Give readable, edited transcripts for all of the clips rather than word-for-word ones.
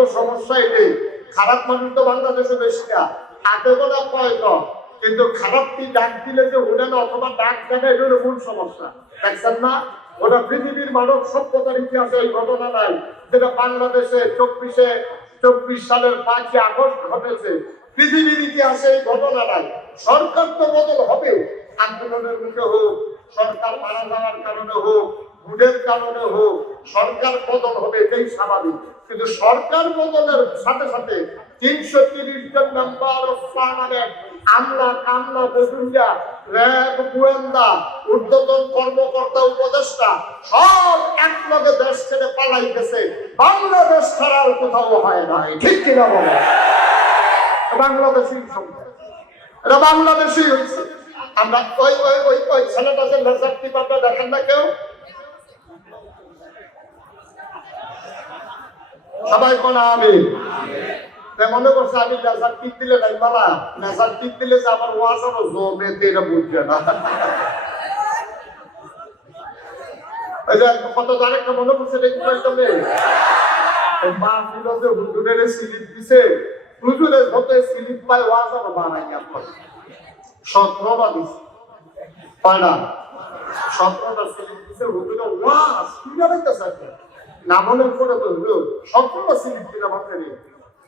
তো সমস্যা এটাই, খারাপ মানুষ তো বাংলাদেশে বেশি না, হাতে গোনা কয়জন, কিন্তু খারাপটি ডাক দিলে যে ওঠে না অথবা ডাক দেয় না, এটা হলো মূল সমস্যা। দেখছেন না, ওটা পৃথিবীর মানব সভ্যতার ইতিহাসে এই ঘটনা নাই যেটা বাংলাদেশে 24 সালের 5ই আগস্ট ঘটেছে। পৃথিবীর ইতিহাসে এই ঘটনা নাই। সরকার তো বদল হবে, আন্দোলনের মুখে হোক, সরকার মারা যাওয়ার কারণে হোক, ভোটের কারণে হোক, সরকার বদল হবে, এটাই স্বাভাবিক। কিন্তু সরকার বদলের সাথে সাথে 330 জন মেম্বার অফ পার্লামেন্ট, আমলা কামলা বসুলিয়া, র্যাব, গোয়েন্দা, ঊর্ধ্বতন কর্মকর্তা, উপদেষ্টা সব একলগে দেশ ছেড়ে পালাই গেছে। বাংলাদেশ ছাড়া আর কোথাও হয় নাই, ঠিক কিনা বলে? বাংলাদেশই সম্ভব, এটা বাংলাদেশই হয়েছে। আমরা ওই ওই ওই ওই ছেলেটা যে লেজার টিপ আপনারা দেখেন না কেউ? সবাই কোন আমি মনে করছে আমি লেজার টিপ দিলে নাই মালা, লেজার টিপ দিলে যে আমার ওয়াজ আরো জমে, এটা বুঝবে না। কত আরেকটা মনে করছে দেখতে পাইতামে মা ছিল যে হুজুরের স্লিপ দিছে, হুজুরের হতে স্লিপ পায় ওয়াজ আরো বানাইয়া পড়ে 17টা দিছে, পায় না 17টা স্লিপ দিছে হুজুরের ওয়াজ কি বানাইতেছে না মনে করে তো হুজুর 17টা স্লিপ দিলে বানাই।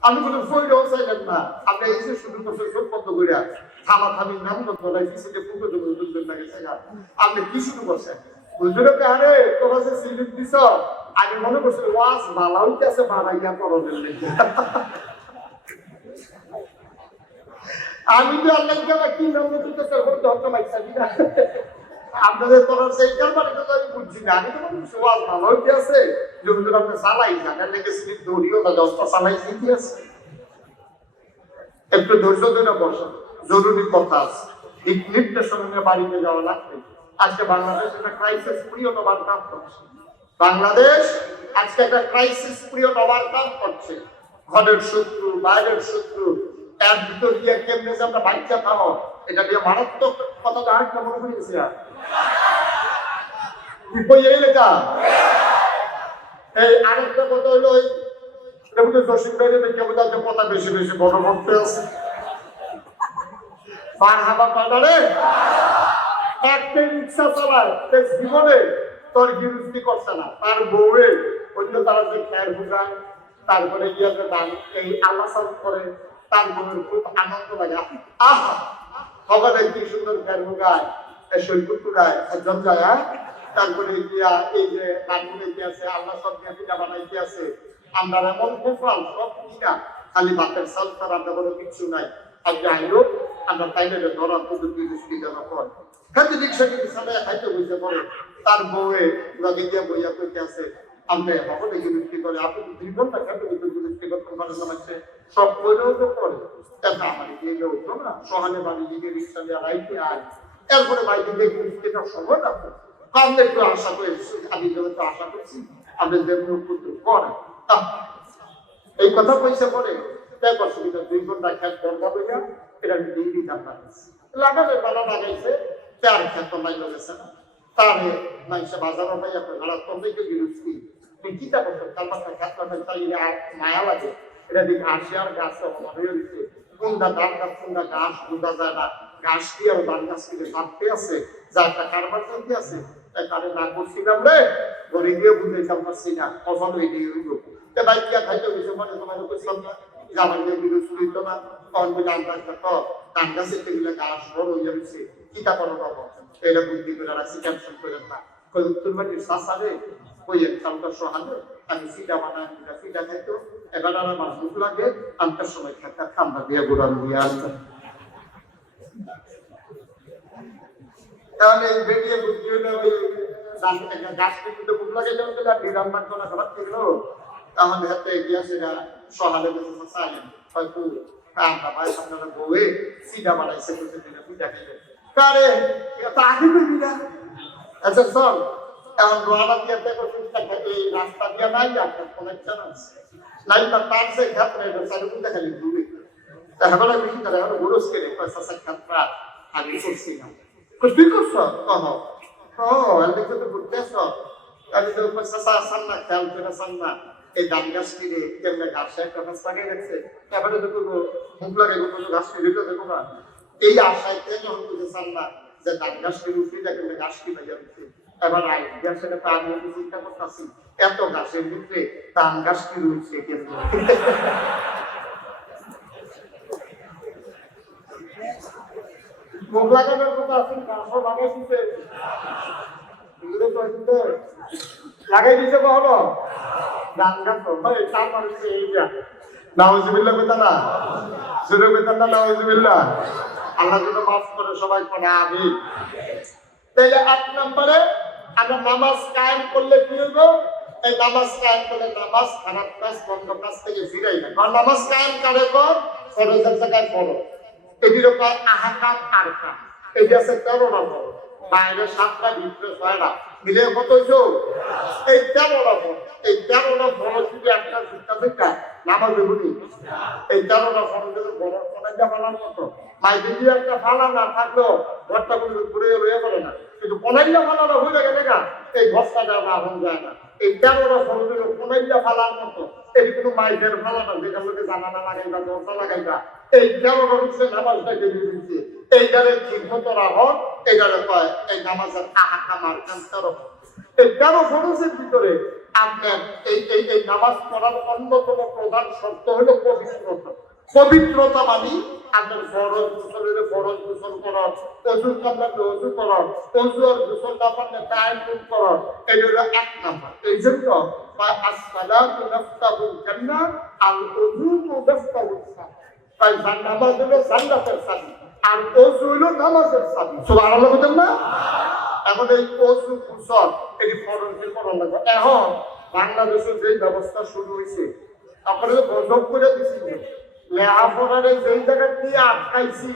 আমি কোনো ফইরাও চাইলেন না, আপনি এই যে শুরু করছেন সত্য করে থামা থামি নাম বলাই যে পুরো হুজুর লাগে আপনি কি শুরু করছেন? হুজুরে কারে তোরা যে স্লিপ দিছ, আমি মনে করছি ওয়াজ ভালো হইতেছে, বানাইয়া পড়াবেন নাকি। আমি তো আল্লাহ কি নাম দিতেছে করতে হতো মাইসা কিনা আপনাদের তোরা সেই কারণে তো আমি বুঝছি না। আমি তো বলছি ওয়াজ ভালো হইতে আছে, যে হুজুর আপনি চালাই জানেন নাকি স্লিপ দৌড়িও না, 10টা চালাই কি আছে। একটু ধৈর্য ধরে বসেন, জরুরি কথা আছে, নির্দেশনে বাড়িতে যাওয়া লাগবে। আজকে বাংলাদেশ একটা ক্রাইসিস পিরিয়ড ওভারকাম করছে। বাংলাদেশ আজকে একটা ক্রাইসিস পিরিয়ড ওভারকাম করছে। ঘরের শত্রু, বাইরের শত্রু, এর ভিতর দিয়ে কেমনে যে আমরা বাচ্চা খাবো, এটা দিয়ে মারাত্মক কথা আরেকটা মনে হয়েছে। কি কই এই লেখা এই আরেকটা কথা হলো ওই জসিম ভাইরে দেখে বোঝা যে কথা বেশি বেশি বড় করতে আছে। পার হাবা পাড়ারে একটা রিক্সা চালায়, জীবনে তোর গিরুস্তি করছে না, তার বউয়ে অন্য তারা যে খেয়ার বুঝায়, তারপরে গিয়ে যে দান এই আল্লাহ করে, তার বউয়ের খুব আনন্দ লাগে। আহা ভগবান কি সুন্দর খেয়ার বুঝায়, শৈকুট গায় একজন যায়। তারপরে গিয়া এই যে কানগুলো কি আছে, আল্লাহ সব দিয়ে পিঠা বানাইতে আছে, আমরা এমন গোফাল সব কিনা খালি বাপের সাল ছাড়া আমরা কোনো কিছু নাই। আর যাই হোক আমরা তাইলে ধরা কিন্তু বিরুষ্টি দেওয়ার পর খাদ্য রিক্সা কিন্তু সবাই খাইতে বসে পড়ে, তার বউয়ে লগে গিয়ে বইয়া করতে আছে, আমরা ভবনে বিরুষ্টি করে, আপনি 2 ঘন্টা খাদ্য বিরুষ্টি করতে পারে জানাচ্ছে সব করেও তো করে। এটা আমার গিয়ে উঠলো না, সহানে বাড়ি গিয়ে রিক্সা দিয়ে রাইতে আয়, এরপরে বাড়িতে গিয়ে বিরুষ্টিটা সময় রাখবো। আমরা একটু আশা করে আমি যেহেতু আশা করছি আপনি যেমন করে এই কথা পয়সা পরে 2 ঘন্টা খেত দরকার হইয়া এটা দিয়ে দিতাম না লাগালে পালা লাগাইছে, তার ক্ষেত্র মাইল গেছে না, তারে মাইসে বাজারও পাই আপনার ঘোড়া তোমকে বিরুষ্টি তুই চিন্তা করছো কালপাতা খেতটা চালিয়ে মায়া লাগে, এটা দিকে আসে আর গাছ হয়ে দিচ্ছে কোনটা ধান গাছ কোনটা ঘাস বোঝা যায় না, ঘাস দিয়ে আর ধান গাছ থেকে কাটতে আছে, যা একটা কারবার চলতে আছে, কারে না করছিলাম রে ঘরে গিয়ে বুঝাইতাম পারছি না, ফসল হয়ে গিয়ে হইল বাইকিয়া খাইতে হয়েছে মানে তোমার করছিলাম না জামাই দিয়ে বিরুষ্টি হইতো না, তখন বলে আমরা একটা ধান গাছের টেবিলে ঘাস বড় হয়ে যাচ্ছে, কিতা করো বাবা এটা বুদ্ধি করে রাখছি, ক্যাপশন করে না কই উত্তর বাড়ির শাসারে ওই কালকা সহালে আমি সিটা বানাই সিটা খাইতো, এবার আর আমার ভুক লাগে আনটার সময় খাতা খাম্বা দিয়ে গোড়ান দিয়ে আসতাম। তাহলে বেরিয়ে বুদ্ধি হলে ওই গাছ কিন্তু ভুক লাগে যেমন বিরাম করা খারাপ ছিল, তাহলে হাতে এগিয়ে আসে সহালে বসে চাইলেন হয়তো আমরা ভাই আপনারা বউয়ে সিটা বানাইছে পিঠা খাইলেন কারে আগে করবি না। আচ্ছা চল এখন রোয়ানা দিয়ে এই রাস্তা দিয়ে নাই আপনার কানেকশন আছে নাই বা তার সে ক্ষেত্রে চারিদিকে খালি ঘুরে এখন বেশি করে এখন গুরুস করে পয়সা ক্ষেত্রা আমি করছি না তুই করছ কহ ও দেখতে তো ঘুরতে আস আমি তো পয়সা সান্না খেয়াল করে সান্না এই ধান গাছ কিনে কেমনে গাছ একটা গাছ লাগাই রাখছে, এবারে দেখো মুখ লাগাই কোনো গাছ কিনে দেখো না, এই আশায় যখন বুঝে চান না যে ধান গাছ কিনে উঠে কেমনে গাছ কিনে যাচ্ছে, এবার আইডিয়া সেটা তো আমি চিন্তা করতেছি এত গাছের ভিতরে ধান গাছ কিনে উঠছে কেমন। মুখ লাগানোর কথা আছে, গাছও লাগাই দিতে লাগাই দিতে কখনো ধান গাছ তার মানুষ এইটা নাউজুবিল্লাহ বেতা না সুরে বেতার না নাউজুবিল্লাহ, আল্লাহ যেন মাফ করে সবাই পড়ে আমি। তাইলে 8 নম্বরে আমরা নামাজ কায়েম করলে কি হইব, এই নামাজ কায়েম করলে নামাজ খারাপ কাজ বন্ধ কাজ থেকে ফিরাই না, কারণ নামাজ কায়েম করে কর ফরজের জায়গায় পড়ো, এটির কয় আহকাম আরকাম, এই যে আছে 13 নম্বর, বাইরে 7টা ভিতরে 6টা মিলে কত হইছো, এই 13 নম্বর, এই 13টা ফরজ যদি একটা শিক্ষা শিক্ষা নামাজ হইবনি, এই 13টা ফরজের বড় কোনটা বলার মতো মাইকে একটা ফালা না থাকলেও ঘরটা কোনো ঘুরে রয়ে পড়ে না, কিন্তু কোনাইয়া ফালানো হয়ে গেলে না এই ঘরটা না হন যায় না, এই 13টা ফরজের কোনাইয়া ফালার মতো এই কোনো মাইকের ফালা না, যেটা লোকে জানা না লাগাইবা দরজা লাগাইবা, এই 13টা হচ্ছে নামাজটাকে দিয়ে দিচ্ছে, এইটারে ঠিক মতো রাখো, এইটারে কয় এই নামাজের আহকাম আরকাম 13। এই 13 ফরজের ভিতরে আপনার এই নামাজ পড়ার অন্যতম প্রধান শর্ত হলো পবিত্রতা। পবিত্রতা মানে আপনার ফরজ গোসল হলে ফরজ গোসল করা, অজুর কাপড়ে অজু করা, অজু আর গোসল কাপড়ে তায়াম্মুম করা, এটা হলো 1 নাম্বার। এই জন্য আসসালাতু মিফতাহুল জান্নাহ আল ওযু মিফতাহুস সালাত, তাই নামাজ হলো জান্নাতের চাবি আর ওযু হলো নামাজের চাবি। সুবহানাল্লাহ বলেন না? এখন এই ওযু গোসল এই ফরজের করা লাগবে। এখন বাংলাদেশের যে ব্যবস্থা শুরু হয়েছে আপনারা গজব করে দিচ্ছিল, লেখাপড়ার যেই জায়গা দিয়ে আটকাইছি,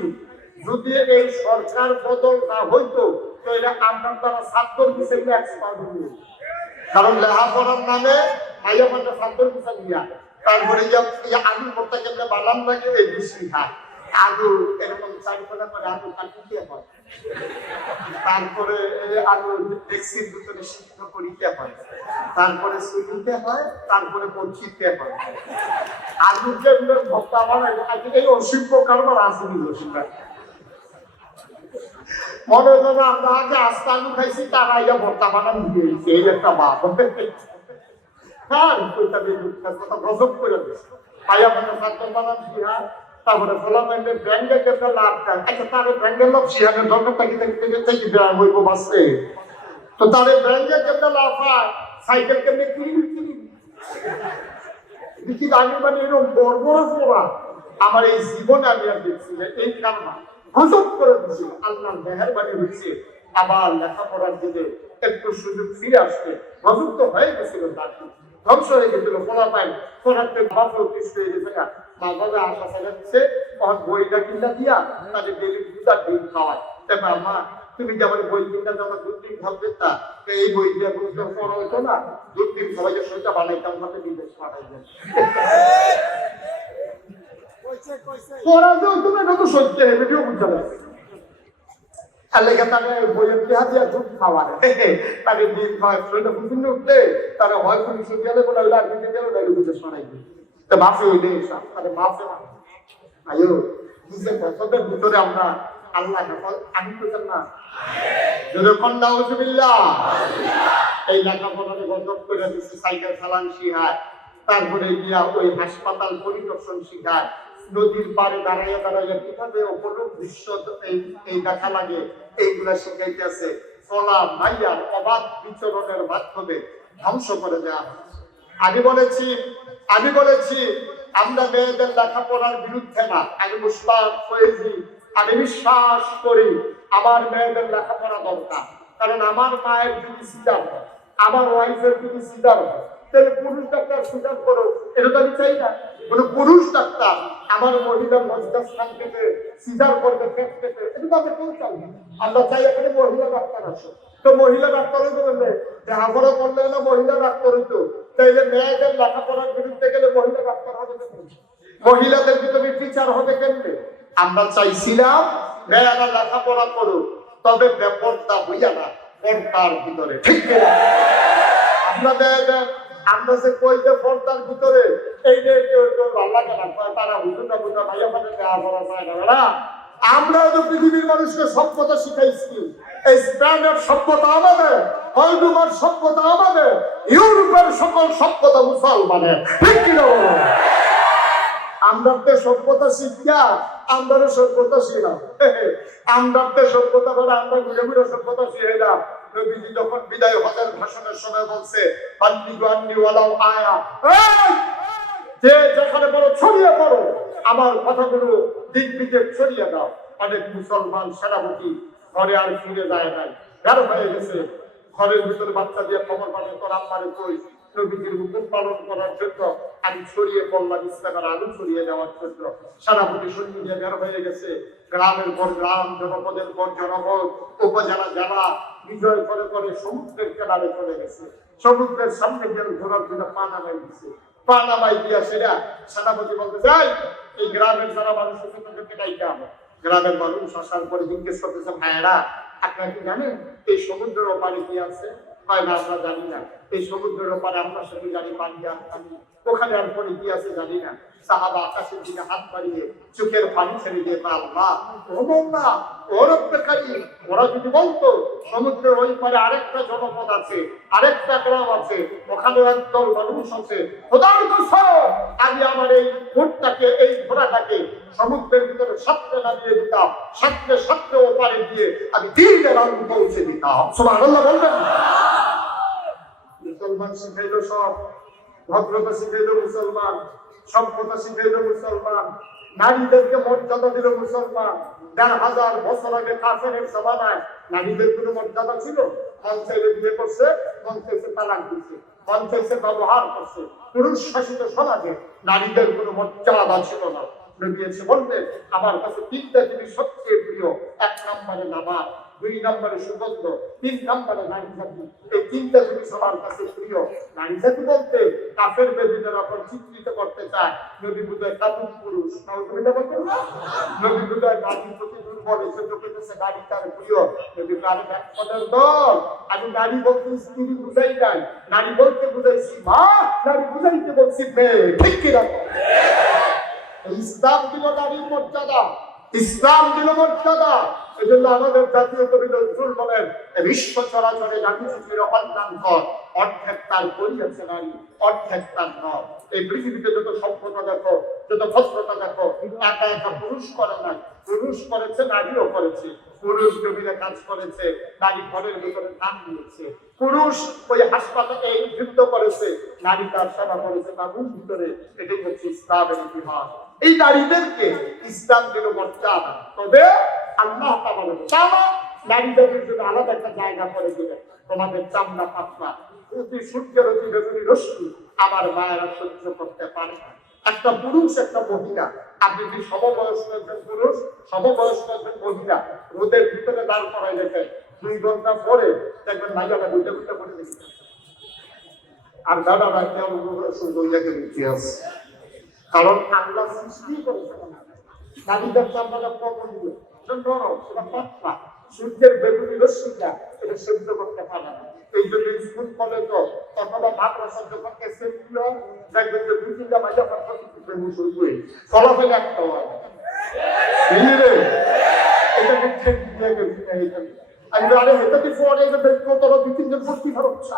যদি এই সরকার বদল না হইতো তাহলে আপনার দ্বারা ছাত্র বিষয়ে এক্সপার্ট হইল, কারণ লেখাপড়ার নামে আইয়া মানে ছাত্র বিষয় দিয়া তারপরে আলু ভর্তা কেমনে বানান লাগে এই বিষয় খায়, আলু এরকম চারিপালা করে আলু কাটিতে হয়, তারপরে আলু ডেক্সির ভিতরে সিদ্ধ করিতে হয়, তারপরে চুলিতে হয়, তারপরে পচিতে হয়, আলুকে ভর্তা বানায়। এই অসিদ্ধ কারবার আসেনি মনে হয় আমরা আগে আস্তে আলু খাইছি, তারা ইয়া ভর্তা বানান দিয়েছে, এই একটা বাপ হ্যাঁ কথা গজব করে দিচ্ছে পাইয়া মানে খাদ্য বানান দিয়া, তারপরে ফলাফলে ব্যাংকে কেটে লাভ দেয়, আচ্ছা তার ব্যাংকের লোক সিহানের দরকার থেকে ব্যাংক হইব বাঁচতে, তো তার ব্যাংকে কেটে লাভ হয়, সাইকেল কেমনে কিনি দেখি আমি মানে এরকম বড় বড় পড়া আমার এই জীবনে আমি আর দেখছি যে এই কারণে গজব করে দিচ্ছি। আল্লাহর মেহেরবানি হয়েছে, আবার লেখাপড়ার দিকে একটু সুযোগ ফিরে আসছে, গজব তো হয়ে গেছিল, তার ধ্বংস হয়ে গেছিল, ফলা পাই পড়াতে বাপও কৃষ্ট হয়ে গেছে না, মা বাবা আশা চালাচ্ছে তখন বইটা কিনা দিয়া তাদের ডেলি 2টা ডিম খাওয়ায়, দেখো মা তুমি যেমন বই কিনা যখন 2 দিন খাবে তা এই বই দিয়ে কোনো পড়া হইতো না, 2 দিন সবাইকে সইটা বানাইতাম হাতে বিদেশ পাঠাইতেন পড়া যে তুমি এটা তো সত্যি ভিডিও বুঝতে পারছি আল্লাহকে তাদের বইয়ের দেহা দিয়া দুধ খাওয়ার তাদের ডিম খাওয়ায় শরীরটা বিভিন্ন উঠলে তারা হয় কোনো সুবিধালে বলে ওইটা দিতে গেল না বিদেশ পাঠাইবে, তো মাফে হইলে তাদের মাফে আয়ো নিজের বছরের ভিতরে আমরা আল্লাহ আমি তো না যেরকম নাউজুবিল্লাহ এই লেখাপড়াতে গজব করে দিচ্ছে, সাইকেল চালান শিখায়, তারপরে গিয়া ওই হাসপাতাল পরিদর্শন শিখায়, নদীর পাড়ে দাঁড়াইয়া দাঁড়াইয়া কিভাবে অপরূপ দৃশ্য এই দেখা লাগে এইগুলা শিখাইতেছে, ফলা মাইয়ার অবাধ বিচরণের মাধ্যমে ধ্বংস করে দেওয়া হচ্ছে। আমি বলেছি আমরা মেয়েদের লেখাপড়ার বিরুদ্ধে না, আমি মুশতাক ফয়েজি, আমি বিশ্বাস করি আমার মেয়েদের লেখাপড়া দরকার, কারণ আমার মায়ের যদি সিজার হয়, আমার ওয়াইফের যদি সিজার হয়, তাহলে পুরুষ ডাক্তার সিজার করো, এটা তো আমি চাই না। কোন পুরুষ ডাক্তার আমার মহিলার স্থান থেকে সিজার করবে, পেট পেতে, এটা তো আমরা কেউ চাই না। আমরা চাই এখানে মহিলা ডাক্তার আসো, তো মহিলা ডাক্তার হইতে বললে লেখাপড়া করলে না মহিলা ডাক্তার হইতো, তাইলে মেয়েদের লেখাপড়ার বিরুদ্ধে গেলে মহিলা ডাক্তার হবে, মহিলাদের ভিতরে টিচার হবে কেমনে? আমরা চাইছিলাম মেয়েরা লেখাপড়া করুক, তবে বেপরদা হইয়া না, পর্দার ভিতরে, ঠিক না? আমরা আমরা যে কই যে পর্দার ভিতরে এই যে ভালো লাগে না তারা হুজুরটা বুঝা ভাইয়া মানে দেওয়া পড়া চায় না। আমরা তো পৃথিবীর মানুষকে সভ্যতা শিখাইছি। এই স্ট্যান্ডার্ড সভ্যতা আমাদের, হলডুমার সভ্যতা আমাদের, ইউরোপের সকল সভ্যতা মুসলমানের, ঠিক কিনা বলো? আমরা তো সভ্যতা শিক্ষা, আমরা সভ্যতা শিখলাম, আমরা তো সভ্যতা করে আমরা ঘুরে ঘুরে সভ্যতা শিখাইলাম। নবীজি যখন বিদায় হজের ভাষণের সময় বলছে আয়া, যে যেখানে বলো ছড়িয়ে পড়ো, আমার কথাগুলো দিক দিকে ছড়িয়ে দাও। অনেক মুসলমান সেনাপতি ঘরে আর ফিরে যায় নাই, বের হয়ে গেছে। ঘরের ভিতরে বাচ্চা দিয়ে খবর পাবে তোর আম্মারে কই, নবীজির হুকুম পালন করার জন্য আমি ছড়িয়ে পড়লাম ইসলামের আলু ছড়িয়ে দেওয়ার জন্য। সেনাপতি সৈন্য দিয়ে বের হয়ে গেছে। গ্রামের পর গ্রাম, জনপদের পর জনপদ, উপজেলা জেলা বিজয় করে করে সমুদ্রের কিনারে চলে গেছে। সমুদ্রের সামনে গিয়ে ঘোরার জন্য পা নামাই দিচ্ছে। পা নামাই দিয়া সেটা সেনাপতি বলতে যাই এই গ্রামের যারা মানুষ ডাইতে আমার গ্রামের মানুষ আসার পরে জিজ্ঞেস করতেছে, ভাইয়েরা আপনারা কি জানেন এই সমুদ্রের ওপারে কি আছে? হয় না, আমরা জানি না। এই সমুদ্রের ওপারে আমরা সাথে জানি পানি আর পানি, ওখানে আর পরে কি আছে জানি না। সাহাবা আকাশের দিকে হাত বাড়িয়ে চোখের পানি ছেড়ে দিয়ে আল্লাহ না ওরকারী, ওরা যদি বলতো সমুদ্রের ওই পারে আরেকটা জনপদ আছে, আরেকটা গ্রাম আছে, ওখানে একদল মানুষ আছে, খোদার কসম আমি আমার এই উটটাকে, এই ঘোড়াটাকে সমুদ্রের ভিতরে সাঁতরে নামিয়ে দিতাম, সাঁতরে সাঁতরে ওপারে দিয়ে আমি দিনের আলো পৌঁছে দিতাম। সুবহানাল্লাহ বলবেন। মুসলমান শিখাইলো সব, ভদ্রতা শিখাইলো মুসলমান, সভ্যতা শিখাইলো মুসলমান, নারীদেরকে মর্যাদা দিল মুসলমান। ১,৫০০ বছর আগে কাফেরের জমানায় নারীদের কোনো মর্যাদা ছিল? মন চাইলে বিয়ে করছে, মন চাইছে তালাক দিচ্ছে, মন চাইছে ব্যবহার করছে। পুরুষ শাসিত সমাজে নারীদের কোনো মর্যাদা ছিল না। নবী এসে বলতে আমার কাছে ৩টা জিনিস সবচেয়ে প্রিয়। ১ নম্বরে নামাজ, ২ নম্বরে সুগন্ধ, ৩ নম্বরে নারী জাতি। এই ৩টা জিনিস আমার কাছে প্রিয়। নারী জাতি বলতে কাফের বেদীদের এখন চিত্রিত করতে চায় নবী বুঝায় কাপুর পুরুষ, নবী বুঝায় নারীর প্রতি দুর্বল, এসে পেতেছে নারী তার প্রিয়। নবী কারো ব্যাখ্যাদের দল, আমি নারী বলতে স্ত্রী বুঝাই নাই, নারী বলতে বুঝাইছি মা, নারী বুঝাইতে বলছি মেয়ে, ঠিক কিনা? ইসলাম দিল নারীর মর্যাদা, ইসলাম দিল মর্যাদা। এই জন্য আমাদের জাতীয় কবি নজরুল বলেন, বিশ্ব চরাচরে নারী চিঠির অপন্যাঙ্কর, অর্ধেক তার করিয়াছে নারী, অর্ধেক তার নয়। এই পৃথিবীতে যত সভ্যতা দেখো, যত ভদ্রতা দেখো, একা একা পুরুষ করে নাই, পুরুষ করেছে, নারীও করেছে। পুরুষ জমিনে কাজ করেছে, নারী ঘরের ভিতরে ধান দিয়েছে। পুরুষ ওই হাসপাতালে যুদ্ধ করেছে, নারী তার সেবা করেছে বাবুর ভিতরে। এটাই হচ্ছে ইসলামের ইতিহাস। এই নারীদেরকে ইসলাম দিল মর্যাদা। তবে আল্লাহ নারীদের জন্য আলাদা একটা জায়গা করে দিলেন। তোমাদের চামড়া পাতলা, অতি সূর্যের অতি বেগুনি রশ্মি আমার মায়েরা সহ্য করতে পারে না। একটা পুরুষ, একটা মহিলা, আপনি কি সমবয়স্ক একজন পুরুষ, সমবয়স্ক একজন মহিলা রোদের ভিতরে দাঁড় করাই রেখে 2 ঘন্টা পরে দেখবেন মাইয়াটা বুঝতে বুঝতে করে দিচ্ছে। আর দাদা ভাই কারণ আল্লাহ সৃষ্টি করেছে নারীদের চামড়া কখন দিল, সূর্যের বেগুনি রশ্মিটা এটা সহ্য করতে পারে না। এই জন্য স্কুল কলেজ অথবা মাদ্রাসা যখন এসেম্বলি দেখবেন যে 2-3টা মাইয়া ফলাফল একটা হয় এটাকে ঠেক দিয়ে গেছে। আমি আরে হেঁটে পরে দেখবো তোরা 2-3জন ভর্তি হচ্ছে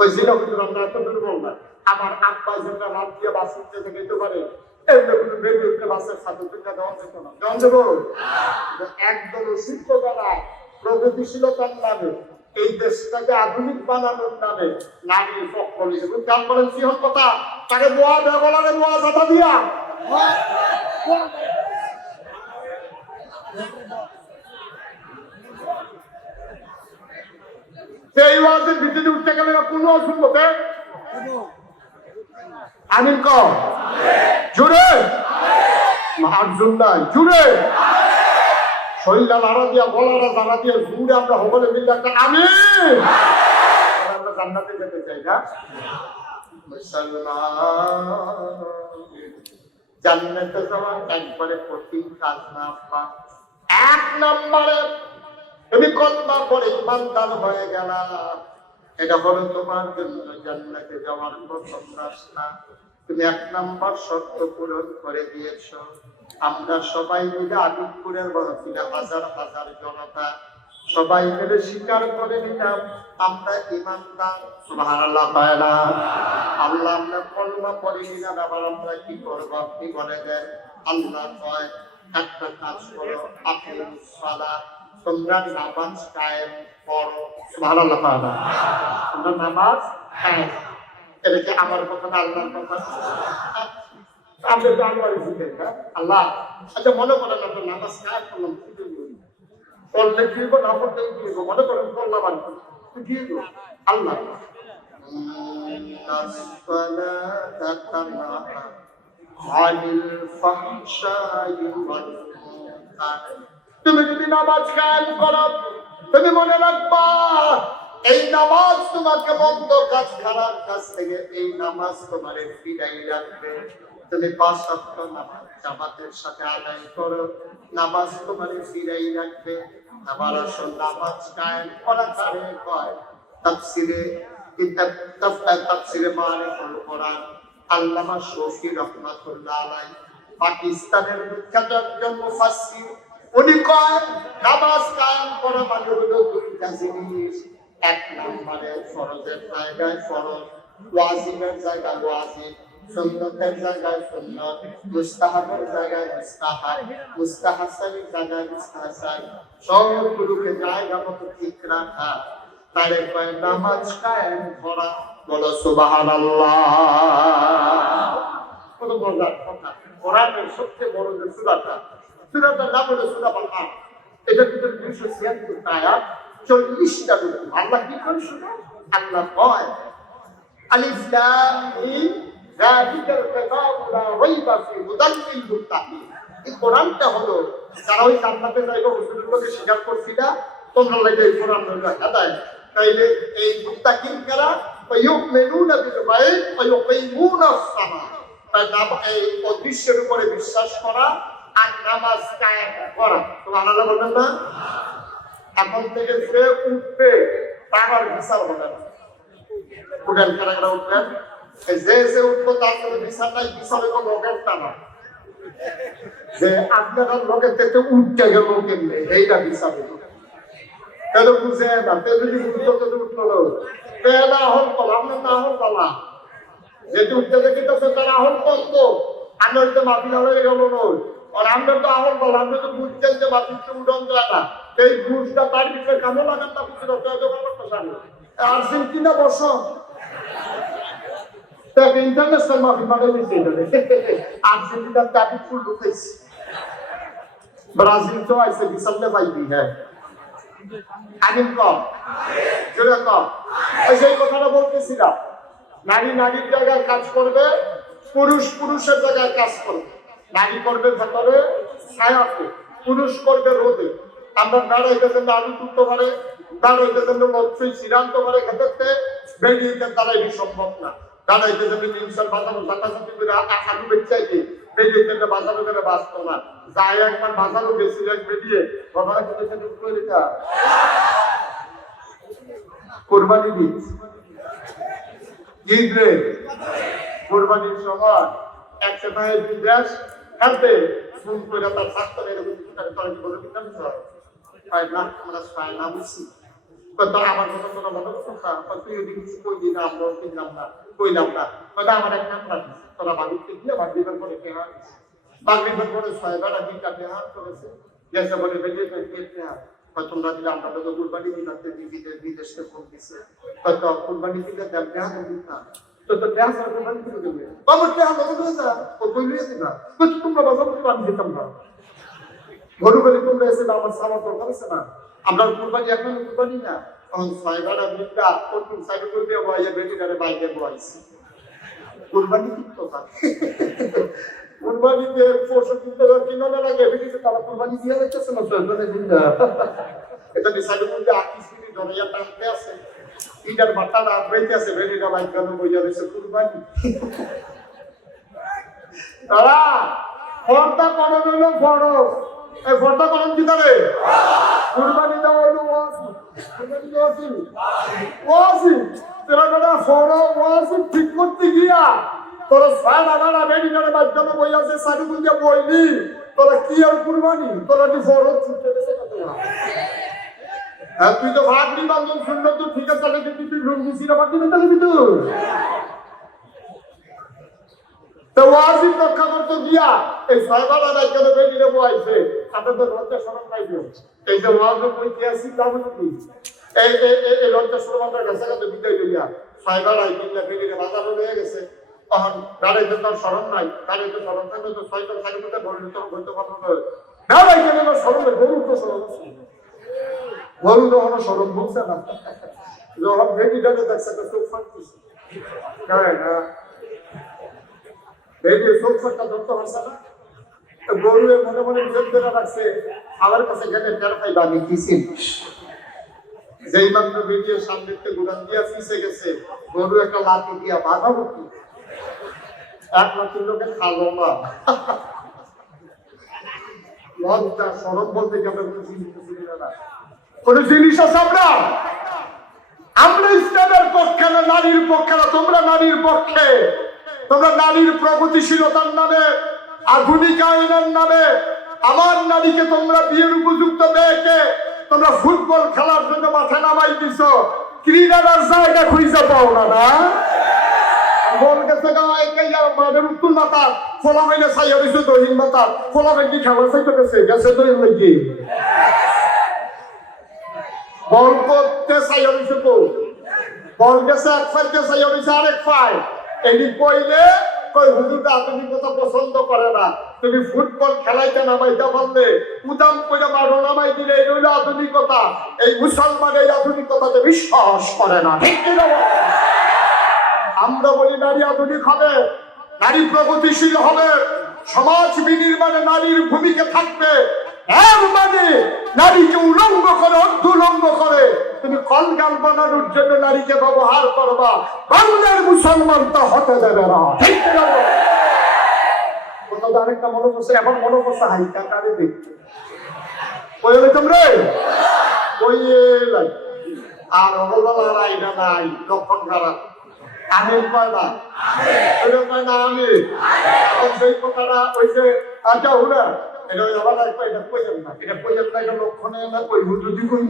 ওই জিনা হুজুর আমরা এত দুর্বল না। আমার আব্বা যেটা রাত দিয়ে বাস উঠতে যেতে পারে, এমনি কোনো বেবি উঠতে বাসের সাথে দুটা দেওয়া যেত না। দেওয়া যাবো একদম শিল্পকলা প্রগতিশীলতার নামে, এই দেশটাকে আধুনিক বানানোর নামে নারীর পক্ষ নিয়েছে। গান বলেন সিংহর কথা, তাকে বোয়া দেয় বলারে বোয়া কথা দিয়া এই ওয়াজের ভিতরে উঠতে গেলে কোনো শুনবো আমিন কম জুড়ে মার্জুন নাই জুড়ে শরীরটা লাড়া দিয়া গলাটা জানা দিয়ে জুড়ে আমরা হবলে মিললে একটা আমিন। আমরা জান্নাতে যেতে চাই না? মুসলমান জান্নাতে যাওয়া একবারে কঠিন কাজ না। 1 নম্বরে তুমি কলমা পড়ে ইমানদার হয়ে গেলা, এটা হলো তোমার জন্য জান্নাতে যাওয়ার প্রথম রাস্তা। তুমি 1 নম্বর শর্ত পূরণ করে দিয়েছ। আমরা সবাই মিলে আদিতপুরের বড় হাজার হাজার জনতা সবাই মিলে স্বীকার করে নিলাম আমরা ইমানদার। সুবহানাল্লাহ পায়না আল্লাহ আমরা কলমা পড়ে নিলাম, আবার আমরা কি করব? আপনি বলে দেন আল্লাহ কয় একটা কাজ করো, আপনি সালাত তোমরা নামাজ কায়েম করো। সুবহানাল্লাহ পায়না তোমরা নামাজ কায়েম। এটা কি আমার কথা না আল্লাহর কথা? আমরা তো আল্লাহর জিকির না আল্লাহ। আচ্ছা মনে করেন আমরা নামাজ কায়েম করলাম, করলে কি হইব না করলে কি হইব? মনে করেন করলাম আর কি হইব? আল্লাহ তুমি যদি নামাজ কায়েম করো, তুমি মনে রাখবা এই নামাজ তোমাকে মন্দ কাজ খারাপ কাজ থেকে এই নামাজ তোমার ফিরাই রাখবে। তুমি 5 ওয়াক্ত নামাজ জামাতের সাথে আদায় করো, নামাজ তোমার ফিরাই রাখবে। আবার আসল নামাজ কায়েম করা কারে কয়? তাফসিরে মারিফুল কোরআন আল্লামা শফি রাহমাতুল্লাহ আলাইহি পাকিস্তানের বিখ্যাত একজন মুফাসসির, উনি কয় নামাজ কায়েম করা মানে হলো 2টা জিনিস। 1 নম্বরে ফরজের জায়গায় ফরজ, ওয়াজিবের জায়গায় ওয়াজিব, সুন্নতের জায়গায় সুন্নত, মুস্তাহাবের জায়গায় মুস্তাহাব, মুস্তাহাসানের জায়গায় মুস্তাহাসান, সবগুলোকে জায়গা মতো ঠিক রাখা। তারে কয় নামাজ কায়েম করা। বলো সুবহানাল্লাহ। কত মজার কথা! কোরআনের সবচেয়ে বড় যে সূরাটার নাম হলো সূরা বাকারা। এটা কিন্তু 276 আয়াত, 40টা রূপ। আল্লাহ কি করে শুনো? আল্লাহ কয় আলিফ লাম মিম যালিকাল কিতাবু লা রাইবা ফীহি হুদাল লিল মুত্তাকিন। এই কোরআনটা হলো যারা ওই জান্নাতে যাইবে হুজুরকে স্বীকার করছিল, তোমরা লাগে এই কোরআন হলো হেদায়েত। তাইলে এই মুত্তাকিন কারা? ফায়ুমিনুনা বিল গায়ব ওয়া ইউকিমুনাস সালাহ। এই অদৃশ্যের উপরে বিশ্বাস করা আর নামাজ কায়েম করা। সুবহানাল্লাহ বলবেন না? এখন থেকে যে উঠবে তার আর বিচার হবে না। উঠেন কারা উঠবেন? যে উঠবো তার কোনো বিচার নাই, বিচার হইব লোকের টানা। যে আপনারা লোকের থেকে উঠতে গেল কেমনে, এইটা বিচার হইব। তাহলে বুঝে না, যদি উঠলো না হল কল, আপনার না হল কলা যেটি উঠতে দেখিতেছে তার আহল কত। আমরা তো মাফি হয়ে গেল নয়, আর আমরা তো আহল বল, আমরা তো বুঝছেন যে মাফিতে উঠন যায় না। এই বুঝটা তার ভিতরে কামো লাগান না বুঝতে আর্জেন্টিনা বসন ইন্টারন্যাশনাল মাফি মানে আর্জেন্টিনার টাকি ফুল ঢুকেছে, ব্রাজিল তো আইসে বিশালে পাইবি। হ্যাঁ আমিন কম জোরে কম। সেই কথাটা বলতেছিলাম, নারী নারীর জায়গায় কাজ করবে, পুরুষ পুরুষের জায়গায় কাজ করবে। নারী করবে ভেতরে ছায়াতে, পুরুষ করবে রোদে। আমরা দাঁড়াইতে জন্য আলু তুলতে পারে, দাঁড়াইতে জন্য মৎস্যই সিদ্ধান্ত করে খেতে বেরিয়ে দাঁড়াইবি সম্ভব না। দাঁড়াইতে জন্য মিনসাল বাজানো ঝাঁটাঝাঁটি করে আলু বেচাইতে বেরিয়ে বাজানো করে বাঁচত না। যাই একবার বাজানো বেশিলেন বেরিয়ে ঘটনা করে কোরবানি দিন ঈদে কোরবানির সময় একসাথে বিদেশ খেলতে ফোন করে তার স্বাস্থ্যের আমার কথা তোরা মনে কথা তুই কিছু কইলি না, আমরা কিনলাম না কইলাম না। আমার এক নাম্বার তোরা বাড়িতে গিয়ে বাগরিবের পরে কেনা বাগরিবের পরে 6 বেলা 2টা কেনা করেছে গেছে বলে বেরিয়ে তোমরা দিলে আমরা তো কুরবানি দিতে বিদেশে ফোন দিচ্ছে হয়তো কুরবানি দিতে দেওয়া না তো দেওয়া কুরবানি দিতে দেবে বাবা কে আমাকে বলেছে ও কইলে দিবা তোমরা বাজার কুরবানি দিতাম না গরু করে তোমরা এসে আমার সামা তো করেছে না। আমরা কুরবানি এখন কুরবানি না, তখন 6 বেলা 2টা কোন সাইডে করে দিয়ে বইয়া বেটি করে বাইরে বইছে কুরবানি দিত না। কুরবানিতে পশু কিনতে কিনা লাগে বেটিতে তারা কুরবানি দিয়ে রাখতেছে না সরকারের জিন্দা। এটা ডিসাইড করতে আকিসিনি দরিয়া টানতে আছে, ইটার বাটাটা বেঁচে আছে বেটিটা বাইক গেল বইয়া রয়েছে কুরবানি। তারা ফর্দা করণ হলো ফরজ, এই ফর্দা করণ কি করে কুরবানি দেওয়া হলো ওয়াজিব। ঠিক করতে গিয়া তোরা সারা বেডিনার মাধ্যমে বই আছে সারিগুল দিয়ে বইলি তোরা কি আর কুরবানি তোরা কি ফরজ ছুটে গেছে কত তুই তো ভাগনি বান্ধব শুনলো তো ঠিক আছে তাহলে তুই রুম দিছি না বাকি না তাহলে তুই তো ওয়াজিব রক্ষা করতে গিয়া এই সাইবালা রাজ্যে বেরিয়ে বইছে সাথে তো লজ্জা শরম নাই দিও এই যে ওয়াজিব ঐতিহাসিক দাবি কি এই লজ্জা শরম আমরা কাছে কাছে বিদায় দিয়া সাইবালা আইদিল্লা বেরিয়ে বাজার হয়ে গেছে তখন গাড়িতে তো শরম নাই গাড়িতে শরম থাকলে তো সাইকেল সাইকেল মধ্যে বললে তো বলতে পারবো না না ভাই কেন শরম গরু তো শরম গরু তো কোনো শরম বলছে না যখন ভেটি যাবে দেখছে তো চোখ ফাটতেছে না ভেটি চোখ ফাটটা ধরতে পারছে না গরু মনে মনে জেদ ধরে রাখছে আমার কাছে গেলে টের পাইবা আমি কি চিনিস যেই মাত্র ভেটির সামনে থেকে গুড়ান দিয়া ফিসে গেছে গরু একটা লাঠি দিয়া বাঁধাবো কি এক লাঠি লোকে খাবো না লজ্জা সরব বলতে গেলে কোন জিনিস আছে আমরা ইসলামের পক্ষে না নারীর পক্ষে না তোমরা নারীর পক্ষে তোমরা নারীর প্রগতিশীলতার নামে আধুনিকায়নের নামে আমার নারীকে তোমরা বিয়ের উপযুক্ত মেয়েকে তোমরা ফুটবল খেলার জন্য মাথা নামাই দিছ ক্রীড়ার জায়গা খুঁজে পাও না না বল গেছে মাঠের উত্তর মাথা ফোলা হইলে সাইয়া দিছো দহিন মাথা ফোলা ভেঙ্গি খেলা চাইতে গেছে গেছে দহিন লেগে বল করতে সাইয়া দিছো তো বল গেছে এক ফাইতে সাইয়া দিছে আরেক ফাই এটি কইলে কই হুজুরটা আধুনিকতা পছন্দ করে না তুমি ফুটবল খেলাইতে নামাইতে পারলে উদাম করে মারো নামাই দিলে এই হইল আধুনিকতা এই মুসলমান এই আধুনিকতাতে বিশ্বাস করে না ঠিক কিনা আমরা বলি নারী আধুনিক হবে নারী প্রগতিশীল হবে সমাজ বিনির্মাণে নারীর ভূমিকা থাকবে এর মানে নারীকে উলঙ্গ করে অর্ধুলঙ্গ করে তুমি কলগাল বানানোর জন্য নারীকে ব্যবহার করবা বাংলার মুসলমান তা হতে দেবে না ঠিক কোথাও আরেকটা মনে করছে এখন মনে করছে হাইকা কারে দেখতে ওই তোমরা ওই আর অবলার আইনা নাই লক্ষণ খারাপ আমির কয় না ওইটা কয় না আমি এখন সেই কথাটা ওই যে আচ্ছা হুনা এটা আবার এটা কইলাম না এটা কইলাম না এটা লক্ষণে না কইব যদি কই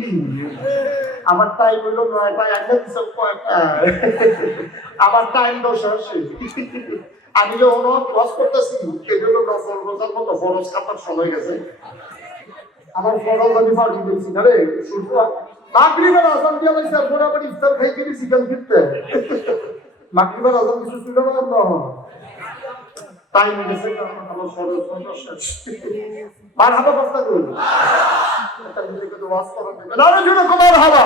আমার টাইম হলো 9টা একটা কিছু কয়টা আমার টাইম 10 আসে আমি যে ওনো ক্লাস করতেছি এগুলো নফল রোজার মতো ফরজ কাটার সময় গেছে আমার ফরজ আমি পার্টি দিয়েছি না রে সূর্য মাগরিবের আজান দিয়ে আমি সারপর আবার ইফতার খাইতে দিছি চিকেন ফিরতে মাগরিবের আজান কিছু ছিল না টাইম গেছে আমার ফরজ শেষ মারহাবা করতে কই এটা দিকে তো ওয়াজ করা না না জন্য কমার হাবা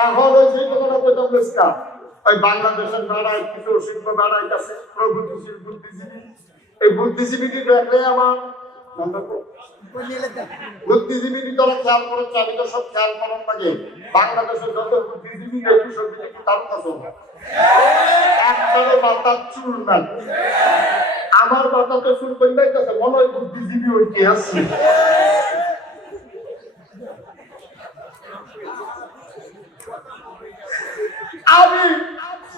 এখন ওই যে কথা কইতাম বেশকা ওই বাংলাদেশের বেড়ায় কিছু শিল্প বেড়াইতেছে প্রগতিশীল বুদ্ধিজীবী এই বুদ্ধিজীবীকে দেখলে আমার বুদ্ধিজীবী তোরা খেয়াল করেছে আমি তো সব খেয়াল করার লাগে বাংলাদেশের যত বুদ্ধিজীবী দেখি সব তার কাছে একবারে মাথার চুল নাই আমার মাথাতে চুল কইলাই কাছে মনে হয় বুদ্ধিজীবী ওইটি আছে আমি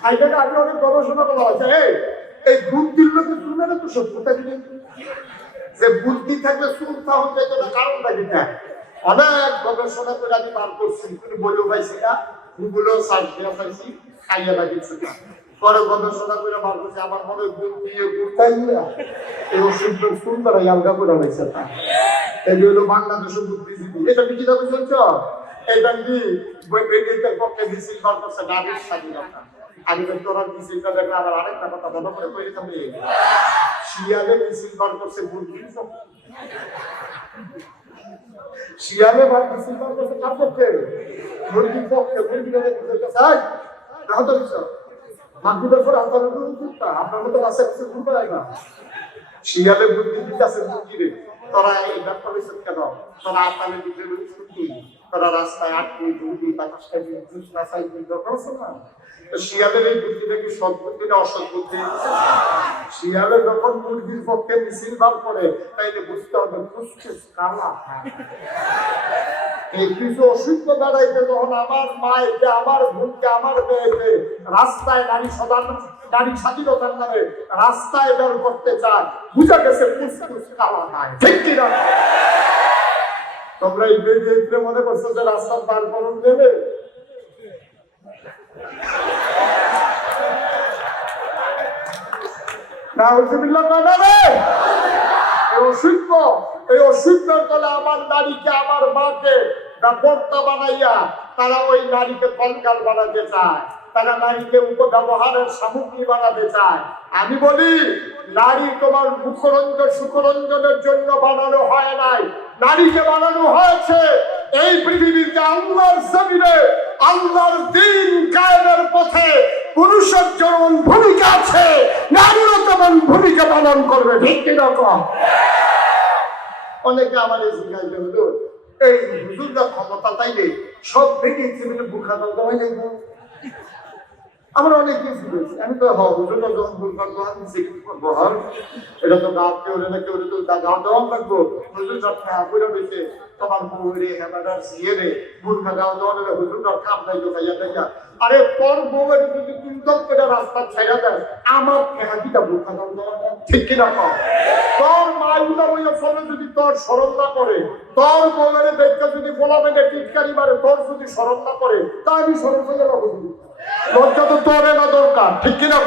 আগে অনেক গবেষণা করা হয়েছে এই বুদ্ধির লোকের চুলের তো সত্যতা দিলেন যে বুদ্ধি থাকলে চুল তাহলে যেত না কারণটা কিনা অনেক গবেষণা করে আমি বার করছি তুমি বলেও পাইছি না গুগলেও সার্চ দিয়ে পাইছি খাইয়া লাগিয়েছি না পরে গবেষণা করে বার করছি আমার মনে বুদ্ধি গুড়াইয়া এই ওষুধ চুল দ্বারা আলগা করে হয়েছে না এই হলো বাংলাদেশের বুদ্ধিজীবী এটা কি কিতাবে চলছ এটা কি বৈজ্ঞানিকের পক্ষে মিছিল বার করছে নারীর স্বাধীনতা আমি তো তোরা মিছিলটা দেখলে আবার আরেকটা কথা মনে করে কই তুমি শিয়ালে মিছিল বার করছে বুদ্ধির পক্ষে শিয়ালে মিছিল বার করছে কার পক্ষে বুদ্ধির পক্ষে বুদ্ধির চাই না তো কিছু মাগরিবের পর আতরের উচিতটা আপনার মতো কাছে কিছু ঘুরবে না শিয়ালে বুদ্ধি দিতেছে বুদ্ধিরে তোরা এই ব্যাপারে কেন তোরা আতালে দিতে তারা রাস্তায় আটকে দুটি বাতাসটা জুস না চাইবি দরকার আছে না? শিয়ালের এই বুদ্ধিটা কি সৎ বুদ্ধি না অসৎ বুদ্ধি? শিয়ালে যখন মুরগির পক্ষে মিছিল বার করে তাইলে বুঝতে হবে ফুসফুস কালা। এই কিছু অসুস্থ দাঁড়াইতে যখন আমার মায়েকে, আমার বোনকে, আমার মেয়েকে রাস্তায় নারী স্বাধীনতার নামে রাস্তায় বের করতে চায়, বুঝা গেছে ফুসফুস কালা নাই, ঠিক কিনা? তোমরা এই বেরিয়ে মনে করছো যে রাস্তার বার করুন দেবে? এই অসুখের তলে আমার নারীকে, আমার মাকে পর্দা বানাইয়া তারা ওই নারীকে কঙ্কাল বানাতে চায়, তারা নারীকে উপব্যবহারের সামগ্রী বানাতে চায়। আমি বলি, নারী তোমার মুখরঞ্জন সুখরঞ্জনের জন্য বানানো হয় নাই, নারীকে বানানো হয়েছে এই পৃথিবীতে আল্লাহর জমিনে আল্লাহর দ্বীন কায়েমের পথে পুরুষের যেমন ভূমিকা আছে, নারীরও তেমন ভূমিকা পালন করবে, ঠিক কিনা? অনেকে আমার এই জিজ্ঞাসা হলো, এই হুজুররা ক্ষমতা চাইলে সব ভেঙে সিভিলে বুরখা দেওয়াই নাই? আমরা অনেক কিছু বলছি, আমি তো হুজুর যখন বুরখা দেওয়া দিচ্ছি এটা তো গা কেউ না কেউ তো গা দেওয়া লাগবো। হুজুর যখন আপুরা রয়েছে তোমার বউরে হেমাদার সিয়েরে বুরখা দেওয়া দেওয়া নেবে, হুজুর খাপ নাই তো খাইয়া দেখা। আরে তোর বউয়ের যদি তুই দপ্তরে রাস্তা ছাইড়া দেয়, আমার ফেহাকিটা বুরখা দেওয়া দেওয়া না, ঠিক কিনা? তোর মা উদা বইয়া ফলে যদি তোর স্মরণ না করে, তোর বউয়ের দেখতে যদি বলা বেগে টিটকারি মারে, তোর যদি স্মরণ না করে, তা আমি স্মরণ হয়ে গেল। লজ্জা তো তোর না দরকার, ঠিক কিনা?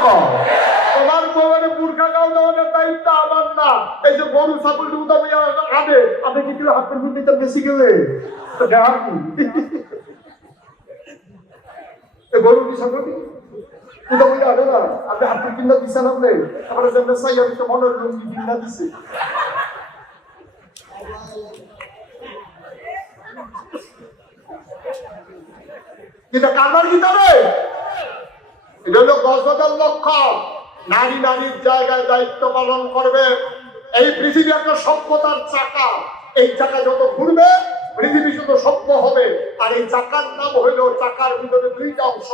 তোমার বউয়ের বুরখা গাও দেওয়ার দায়িত্ব আমার না। এই যে গরু ছাগল উদা বইয়া আনে, আপনি কি কিলো হাতের মধ্যে বেশি গেলে গরু কি ছাগল উদা বইয়া আনে না, আপনি হাতের কিনা দিচ্ছেন, আপনি আমার জন্য চাই আমি তো মনের লুঙ্গি কিনা দিচ্ছি। এটা কারবার ভিতরে এটা হলো গজদার লক্ষ্য। নারী নারীর জায়গায় দায়িত্ব পালন করবে। এই পৃথিবী একটা সভ্যতার চাকা, এই চাকা যত ঘুরবে পৃথিবী শুধু সভ্য হবে। আর এই চাকার নাম হইল, চাকার ভিতরে দুইটা অংশ,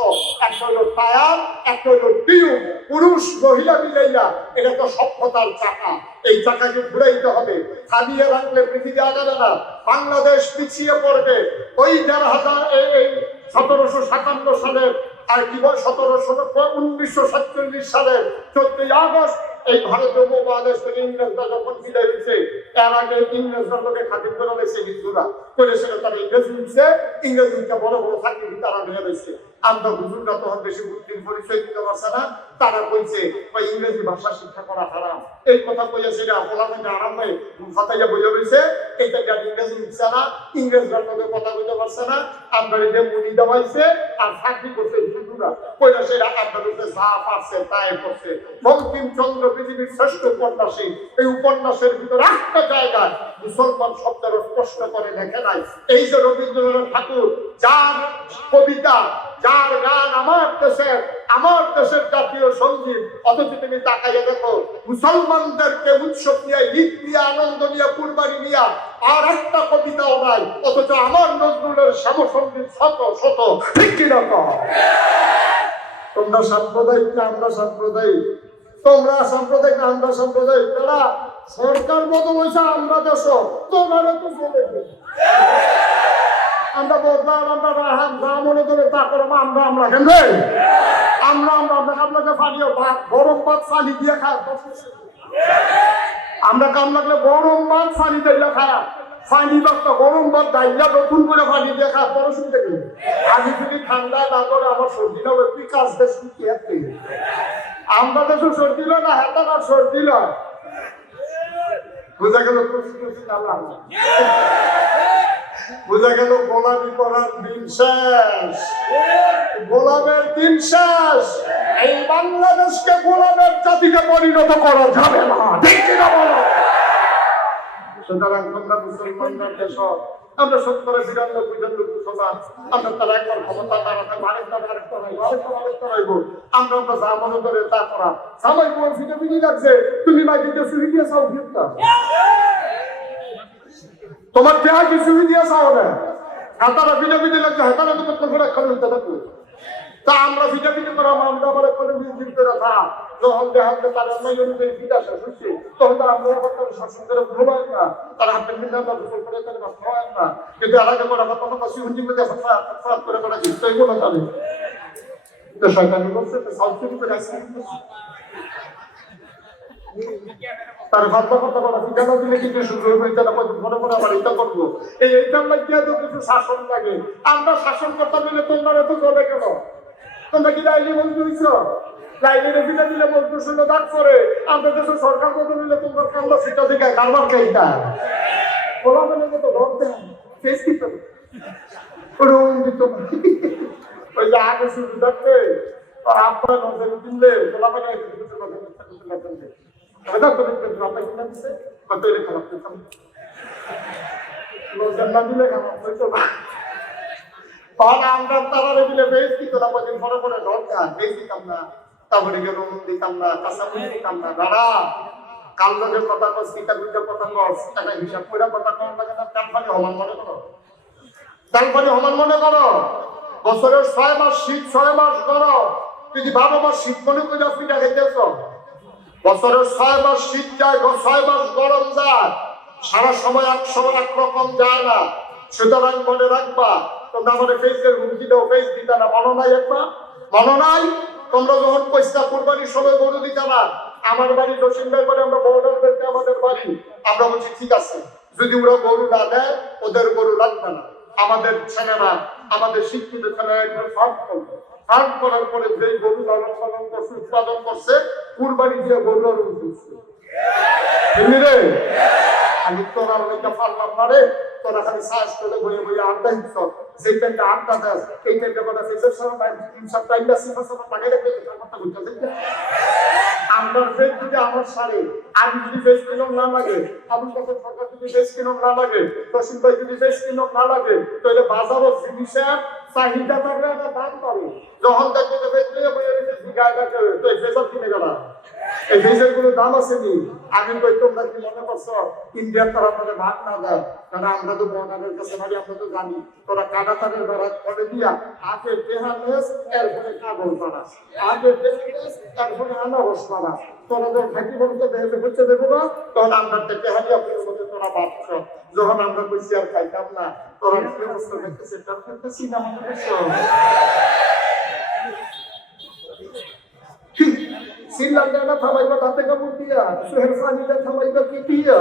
একটা হইল টায়ার, একটা হইল টিউব। পুরুষ মহিলা মিলাইলা এটা তো সভ্যতার চাকা। এই চাকাকে ঘুরাইতে হবে, থামিয়ে রাখলে পৃথিবী আগাবে না, বাংলাদেশ পিছিয়ে পড়বে। ওই 1757 সালের আর কি বল 1947 সালের 14ই আগস্ট এই ভারতীয় উপমহাদেশ থেকে ইংরেজরা যখন বিদায় হয়েছে, এর আগে ইংরেজরা লোকে খাতির করে রয়েছে, হিন্দুরা করেছিল, তারা ইংরেজি দিচ্ছে, ইংরেজিটা বড় বড় চাকরি তারা নিয়ে রয়েছে। আমরা হুজুররা তখন বেশি বুদ্ধির পরিচয় দিতে পারছে না, তারা কইছে ইংরেজি ভাষা শিক্ষা করা হারাম। এই কথা কইয়া সেটা বলা থেকে আরামে ফাতাইয়া বইয়া রয়েছে, এটা ইংরেজি দিচ্ছে না, ইংরেজরা লোকে কথা বলতে পারছে না, আমরা এদের মুনি দেওয়াইছে আর চাকরি করছে হিন্দুরা কইরা, সেটা আপনাদের যা পারছে তাই করছে। বঙ্কিমচন্দ্র পৃথিবীর শ্রেষ্ঠ উপন্যাসী, এই উপন্যাসের ভিতরে একটা জায়গায় মুসলমান শব্দের স্পষ্ট করে লেখে নাই। এই যে রবীন্দ্রনাথ ঠাকুর, যার কবিতা, যার গান আমার দেশের জাতীয় সঙ্গীত, অথচ তুমি তাকাইয়া দেখো মুসলমানদেরকে উৎসব নিয়ে, ঈদ নিয়ে, আনন্দ নিয়ে, কুরবানি নিয়ে আর একটা কবিতাও নাই, অথচ আমার নজরুলের শ্যামসঙ্গীত শত শত, ঠিক কিনা? তোমরা সাম্প্রদায়িক না আমরা সাম্প্রদায়িক? তোমরা সাম্প্রদায়িক না আমরা সাম্প্রদায়িক? তারা সরকার মতো বলছে আমরা দেশ, তোমার তো চলে আমরা বদলাম, আমরা রাহাম যা মনে করে তা করো, আমরা কেন আপনাকে পানিও ভাত, গরম ভাত পানি দিয়ে খায়। আমরা কাম লাগলে গরম ভাত পানি দিয়ে খায়, পানি বাচ্চা গরম ভাত ডাইলা নতুন করে পানি দিয়ে খায়, পড়াশুনতে গেলে আমি যদি ঠান্ডা না করে আমার সর্দি না হবে, তুই কাজ দেশ কি আমরা দেশে সর্দি না হেতার আর সর্দি নয়। বোঝা গেল বোঝা গেল গোলামি করার দিন শেষ, গোলামের দিন শেষ। এই বাংলাদেশকে গোলামের জাতিকে পরিণত করা যাবে না, ঠিক কিনা বলো? সুতরাং তোমরা মুসলমানদের দেশ, আমরা 70-92 মুসলমান, আমরা তারা একবার ক্ষমতা দাঁড়াতে আরেকটা রইব, আমরা যা মনে করে তা করা। সবাই ফিটে ফিরি লাগছে, তুমি মাইকে সুই দিয়ে চাও গিফট, তোমার দেহা কি সুই দিয়ে চাও না? হাতারা ভিটামিনে লাগছে হাতারা তো করতে করে এখন হইতে থাকবো তা আমরা ভিটামিনে করা আমরা আবার কোনো দিন করে থাক যখন দেখাতে তার অন্য অনুযায়ী ফিটা শেষ হচ্ছে তখন তারা আমরা শাসন করে ভুলায় না তারা হাতে মিলে আমরা গোসল করে তাদের খাওয়ায় না কিন্তু আর আগে করা কথা কথা সিহুঞ্জি করে খারাপ করে করা কিন্তু এগুলো তাহলে তো শয়তানি বলছে তো সাউথি করে আসছে তার ভাবনা কথা বলা ঠিকানা দিলে কিন্তু সুযোগ হইতে না মনে মনে আবার এটা করবো এইটার লাগিয়ে তো কিছু শাসন লাগে আমরা শাসন করতে মিলে তোমরা এত চলে কেন তোমরা কি লাইনে বন্ধু হইছ লাইনে রেফিটা দিলে বন্ধু শুনে দাগ করে আমাদের দেশের সরকার কত মিলে তোমরা কান্না সেটা দিকে কারবার খাইতা বলা মানে তো ভোট দেন ফেস কি তো ওরকম দিত ওই যে আগে শুরু থাকবে আর আপনার নজর দিলে বলা মানে Ada tu kita berapa kita bisa, betul ni kalau kita, kalau jangan bila kalau betul lah. Kalau anda tahu bila base kita dapat informasi dorkan, base kita mana, tahu dia rumah kita mana, kasar kita mana, dara. Kalau dia kata kau kita bisa kata kau, kita nak bisa pura kata kau lagi nak tanpa homan mana kau, tanpa homan mana kau. Bosor 6 মাস শীত 6 মাস গরম, যদি বাবা মাস শীত মনে করে আপনি দেখেছো। বছরের 6 মাস শীত যায় 6 মাস গরম যায় সারা সময় একরকম যায় না সুতরাং মনে রাখবা তোমরা আমাদের ফেসের হুমকি দাও ফেস দিতে না মনে নাই একবার মনে নাই তোমরা যখন পয়সা কুরবানির সময় গরু দিতে না আমার বাড়ি দক্ষিণ ভাই করে আমরা বর্ডার বেলতে আমাদের বাড়ি আমরা বলছি ঠিক আছে যদি ওরা গরু না দেয় ওদের গরু লাগবে না আমাদের ছেলেরা আমাদের শিক্ষিত ছেলেরা একটু ফার্ম করবে ফার্ম করার পরে যে গরু লালন পালন করছে উৎপাদন করছে কুরবানি দিয়ে গরু আর উঠছে রে আমি তোরা ওইটা পারলাম না রে তোরা খালি সাহস করে বইয়ে বইয়ে আড্ডা দিচ্ছ সেই টাইমটা আড্ডা দেয় এই টাইমটা কথা ফেসের সময় 3 টাইমটা সিফার সময় টাকা রেখে কথা বলতে আমরা ফেস যদি আমার সারে আমি যদি ফেস কিনম না লাগে আবুল কাসেম সরকার যদি ফেস কিনম না লাগে তসিম ভাই যদি ফেস কিনম না লাগে তাহলে বাজারও জিনিসের চাহিদা থাকবে না দাম পাবে যখন দেখবে যে ফেস নিয়ে বইয়ে রেখে জিগায় রাখে তো এই ফেসর কিনে গেলা এই ফেসের কোনো দাম আছে নি আমি কই তোমরা কি মনে করছো ইন্ডিয়ার তারা আমাদের ভাগ না দেয় কারণ আমরা তো বর্ডারের কাছে বাড়ি আমরা তো জানি তোরা কাটাতারের বেড়া করে দিয়া আগে টেহানেস এরপরে কাগজ বাড়াস আগে টেহানেস এরপরে আনারস বাড়াস তোরা যখন থাকি বলতে দেখে হচ্ছে দেবো না তখন আমরা টেহানি আপনার মধ্যে তোরা বাড়ছ যখন আমরা কইছি আর খাইতাম না তোরা ব্যবস্থা দেখতেছে তার করতেছি না মনে করছো শ্রীলঙ্কা থামাইবা তাতে কামড় দিয়া সোহেল ফানিটা থামাইবা কি দিয়া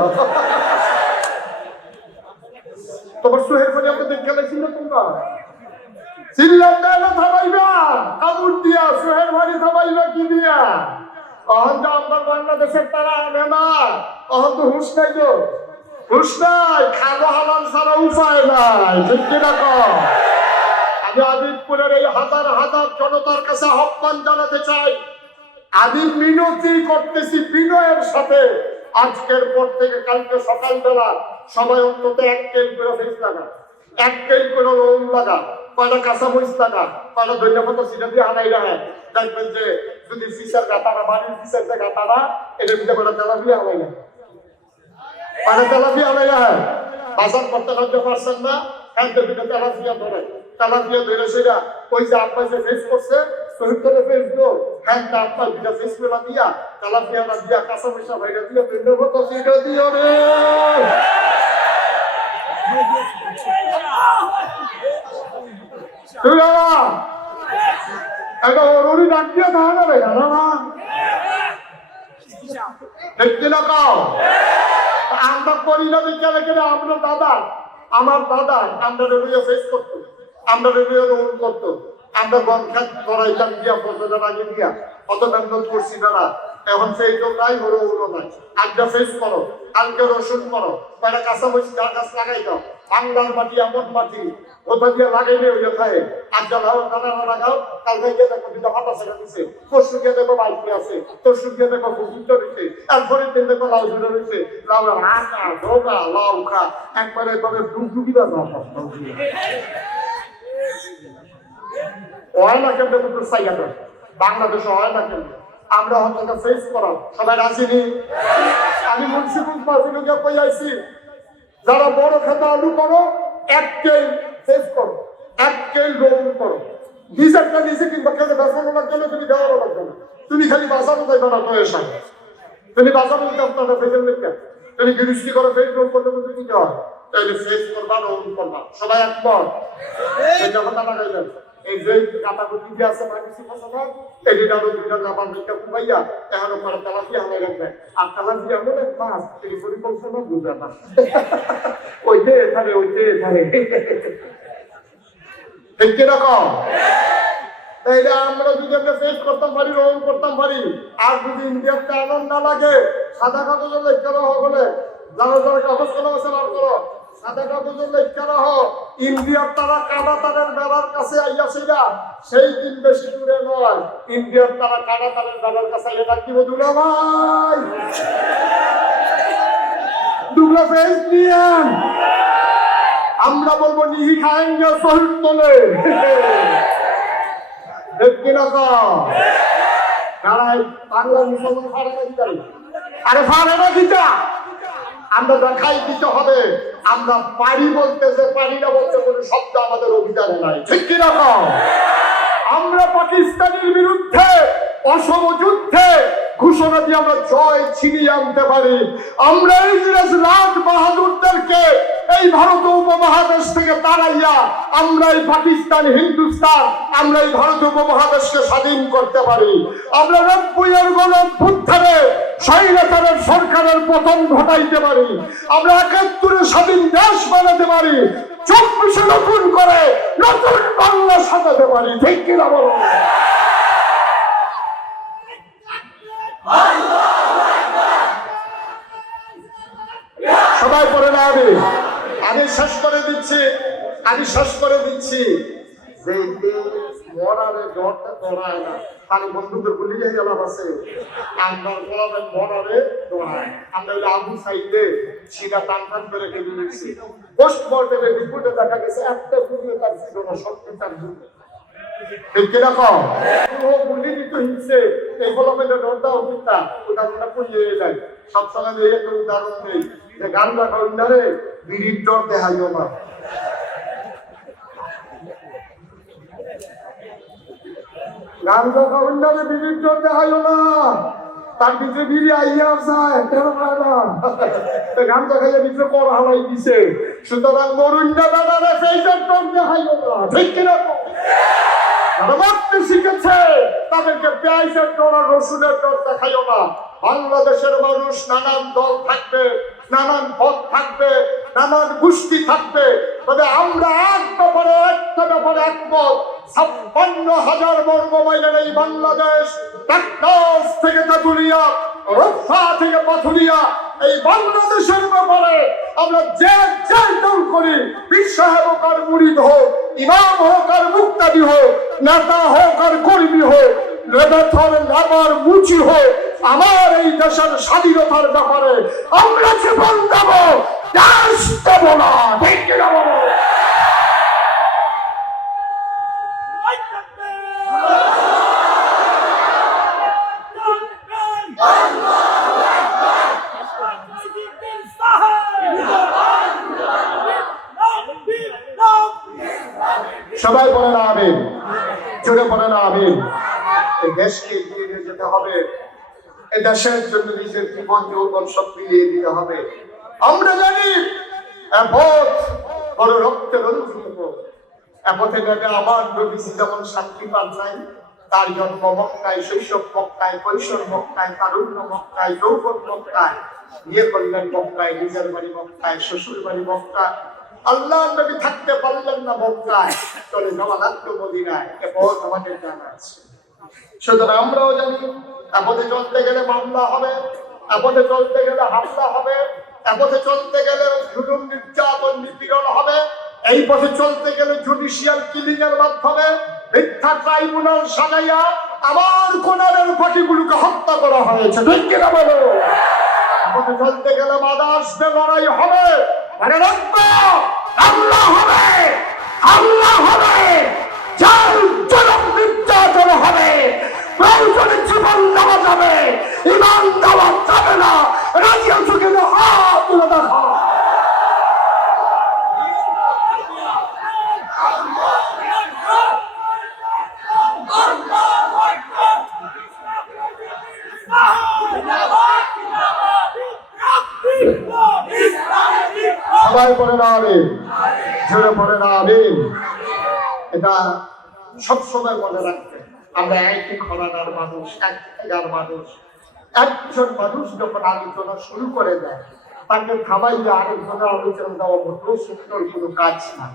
তোমার সোহেল ফানি আমাকে দেখে গেছি না তোমরা শ্রীলঙ্কা থামাইবা কামড় দিয়া সোহেল ফানি থামাইবা কি দিয়া অহন তো আমার বাংলাদেশের তারা আনে না অহন তো হুশ নাই তো হুশ নাই খাবো হালাল ছাড়া উপায় নাই ঠিক কিনা আমি আদিতপুরের এই হাজার হাজার জনতার কাছে আহ্বান জানাতে চাই আমি মিনতি করতেছি বিনয়ের সাথে আজকের পর থেকে কালকে সকালবেলা সবাই অন্তত 1 কেজি করে ফেস লাগা 1 কেজি করে লোন লাগা কয়টা কাঁচা মরিচ লাগা কয়টা ধন্যবাদ সেটা দিয়ে আনাই রাখে দেখবেন যে যদি ফিসার গাতারা বাড়ির ফিসার যে গাতারা এটার ভিতরে কয়টা তেলাপিয়া আনাই না কয়টা তেলাপিয়া আনাই রাখে বাজার করতে করতে পারছেন না এর ভিতরে তেলাপিয়া ধরে তেলাপিয়া ধরে সেটা ওই যে আপনার যে ফেস করছে শহীদ করে ফেস দো হ্যাঁ আপনার দুটা ফেস পেলা দিয়া তেলাপিয়া দিয়া কাঁচা মরিচা ভাইরা দিয়া ধন্যবাদ সেটা দিও রে একটা অরুণী ডাক দিয়ে তাহলে রে জানা না দেখতে না কাও আমরা করি না বিজ্ঞানে কেন আপনার দাদা আমার দাদা আমরা রেডিও ফেস করতো আমরা রেডিও রোল করতো আমরা গনখাত করাইতাম দিয়া ফসলের আগে দিয়া অত মেহনত করছি না এখন সেই তো নাই হলো হলো নাই আজকে ফেস করো কালকে রসুন করো কয়টা কাঁচা মরিচ গাছ লাগাই দাও বাংলার মাটি এমন মাটি ওটা দিয়ে লাগাইলে ওই খায় আজকে দানা লাগাও কালকে গিয়ে দেখো দুটো হাতা ছেড়ে দিচ্ছে পরশু গিয়ে দেখো বালতি আছে তরশু গিয়ে দেখো ফুট রয়েছে এরপরের দিন দেখো লাউ ধরে রয়েছে লাউ আঁকা ধোকা লাউ খা একবারে ডুবডুবি না হয় না কেমন কিন্তু সাইয়াদের বাংলাদেশে হয় না কেমন আমরা হয়তো ফেস করা সবাই আসিনি আমি মুন্সিপুর মাসিলুকে কই আইছি যারা বড় খেতে আলু করো 1 কেজি ফেস করো, এক কেল রোল করো। ডিজারটা নিজে কিংবা কেউ বাঁচানো লাগবে না, তুমি দেওয়ানো লাগবে না, তুমি খালি বাঁচানো যাইবে না। তো এসা তুমি বাঁচানো আপনারা ফেসের লেখা, তুমি গৃহস্থী করো, ফেস রোল করলে তুমি কি হয়, তাহলে ফেস করবা, রোল করবা, সবাই একমত? কথা লাগাইবেন। এই যে কাটাকুটি যে আছে না কিছু কথা না, এই যে আরো দুইটা নামাজ দুইটা কুমাইয়া এখনো পরে তালাফি হালাই রাখবে। আর তালাফি হলে মাছ এই পরিকল্পনা বুঝে না, ওইতে এখানে ওইতে এখানে ঠিক কিরকম? তাইলে আমরা যদি আমরা ফেস করতাম পারি, রোল করতাম পারি, আর যদি ইন্ডিয়াতে আনন্দ না লাগে, সাদা কাগজের লেখা হলে যারা যারা কাগজ কলম আছে বার করো, সাদা কাগজের লেখা হোক, ইন্ডিয়ার তারা কাটা তারের বেড়ার কাছে আইয়াছিলা, সেই দিন বেশি দূরে নয়, ইন্ডিয়ার তারা কাটা তারের বেড়ার কাছে এটা কি দুলা ভাই, দুলা ফেস নিয়েন। আমরা বলবো নিহি খায়েঙ্গে শহীদ তোলে, বাংলা মুসলমান ফাড়ে না দিতে, আরে ফাড়ে না দিতে, আমরা দেখাই দিতে হবে আমরা পারি বলতে, যে পারি না বলতে কোনো শব্দ আমাদের অভিযানে নাই, ঠিক কিরকম? আমরা পাকিস্তানের বিরুদ্ধে অসম যুদ্ধে ঘোষণা দিয়ে আমরা জয় ছিনিয়ে আনতে পারি। আমরা ইংরেজ রাজ বাহাদুরদেরকে এই ভারত উপমহাদেশ থেকে তাড়াইয়া আমরা এই পাকিস্তান, হিন্দুস্তান, আমরা এই ভারত উপমহাদেশকে স্বাধীন করতে পারি। আমরা ৯০-এর গণঅভ্যুত্থানে স্বৈরাচারের সরকারের পতন ঘটাইতে পারি। আমরা ৭১-এ স্বাধীন দেশ বানাতে পারি। ২৪-এ নতুন করে নতুন বাংলা সাজাতে পারি, ঠিক কিনা বলো? সবাই পড়ে না, আমি শেষ করে দিচ্ছি, যে মরারে ডরটা ডরায় না, খালি বন্ধুদের গুলি গেলাম আছে, আমরা মরারে ডরায়। আমরা ওই আবু সাইডে সিধা টান টান করে কেটে দিচ্ছি। পোস্টমর্টমের রিপোর্টে দেখা গেছে একটা গুলিও তার ছিল না, ৭০-টার যুদ্ধ, ঠিক কিরকম? গুলি দিত হিংসে, এই ফলাফলের ডরটা অভিজ্ঞতা ওটা পুড়িয়ে যায়। সবসময় এই একটা উদাহরণ নেই যে গান রাখা উন্নারে বিড়ির ডর দেখাইও না, গান রাখা উন্নারে বিড়ির ডর দেখাইও না, তার ভিতরে বিড়ি আইয়া যায়, গান দেখাইয়া ভিতরে কর হালাই দিছে। সুতরাং মরুন্ডা বেড়ারে ফেইজের ডর দেখাইও না, ঠিক কিনা? শিখেছে তাদেরকে পেঁয়াজের ডর আর রসুনের ডর দেখাইও না। বাংলাদেশের মানুষ নানান দল থাকবে, নানান পথ থাকবে, নানান গোষ্ঠী থাকবে, তবে আমরা একটা ব্যাপারে একমত। ৫৬,০০০ বর্গ মাইলের এই বাংলাদেশ, টেকনাফ থেকে তেঁতুলিয়া, রূপসা থেকে পাথুরিয়া, এই বাংলাদেশের ব্যাপারে আমরা যে দল করি, পীর সাহেব হোক আর মুরিদ হোক, ইমাম হোক আর মুক্তাদি হোক, নেতা হোক আর কর্মী হোক, লামার মুচি হোক, আমার এই দেশের স্বাধীনতার ব্যাপারে আমরা জীবন দেব, দেশ দেব না, ঠিক কিনা বলো? সবাই বলে না আমিন, জোরে বলে না আমিন। এই দেশকে এগিয়ে নিয়ে যেতে হবে, এই দেশের জন্য নিজের জীবন যৌবন সব মিলিয়ে দিতে হবে। আমরা জানি পথ বড় রক্তে রঞ্জিত পথ, পথে নেমে আমার নবীজি যেমন শান্তি পান নাই, তার জন্ম মক্কায়, শৈশব মক্কায়, কৈশোর মক্কায়, তারুণ্য মক্কায়, যৌবন মক্কায়, বিয়ে করলেন মক্কায়, নিজের বাড়ি মক্কায়, শ্বশুর বাড়ি মক্কায়। আল্লাহ নবী থাকতে পারলেন না মক্কায়, চলে যাওয়া লাগতো মদিনায়। এ পথ আমাদের জানা আছে। সুতরাং আমরাও জানি পথে চলতে গেলে মামলা হবে, পথে চলতে গেলে হামলা হবে, পথে চলতে গেলে জুলুম, নির্যাতন, নিপীড়ন হবে। এই পথে চলতে গেলে জুডিশিয়াল কিলিং এর মাধ্যমে মিথ্যা ট্রাইব্যুনাল সাজাইয়া আমার কোনারের পাখিগুলোকে হত্যা করা হয়েছে, ঠিক কিনা বলো? পথে চলতে গেলে বাধা আসবে, লড়াই হবে, মানে রাখবো আল্লাহ হবে, আল্লাহ হবে, জলম নির্যাতন হবে, প্রয়োজনে জীবন দেওয়া যাবে, ইমান দেওয়া যাবে না। রাজি আছো কিনা? হাত তুলে দেখা। সবাই বলে না আমিন, জোরে বলে না আমিন। এটা সবসময় মনে রাখবে, আমরা একই ঘরানার মানুষ, এক জায়গার মানুষ। একজন মানুষ যখন আলোচনা শুরু করে দেয়, তাকে থামাইলে আরেকজনের আলোচনা দেওয়া মতো সুন্দর কোনো কাজ না।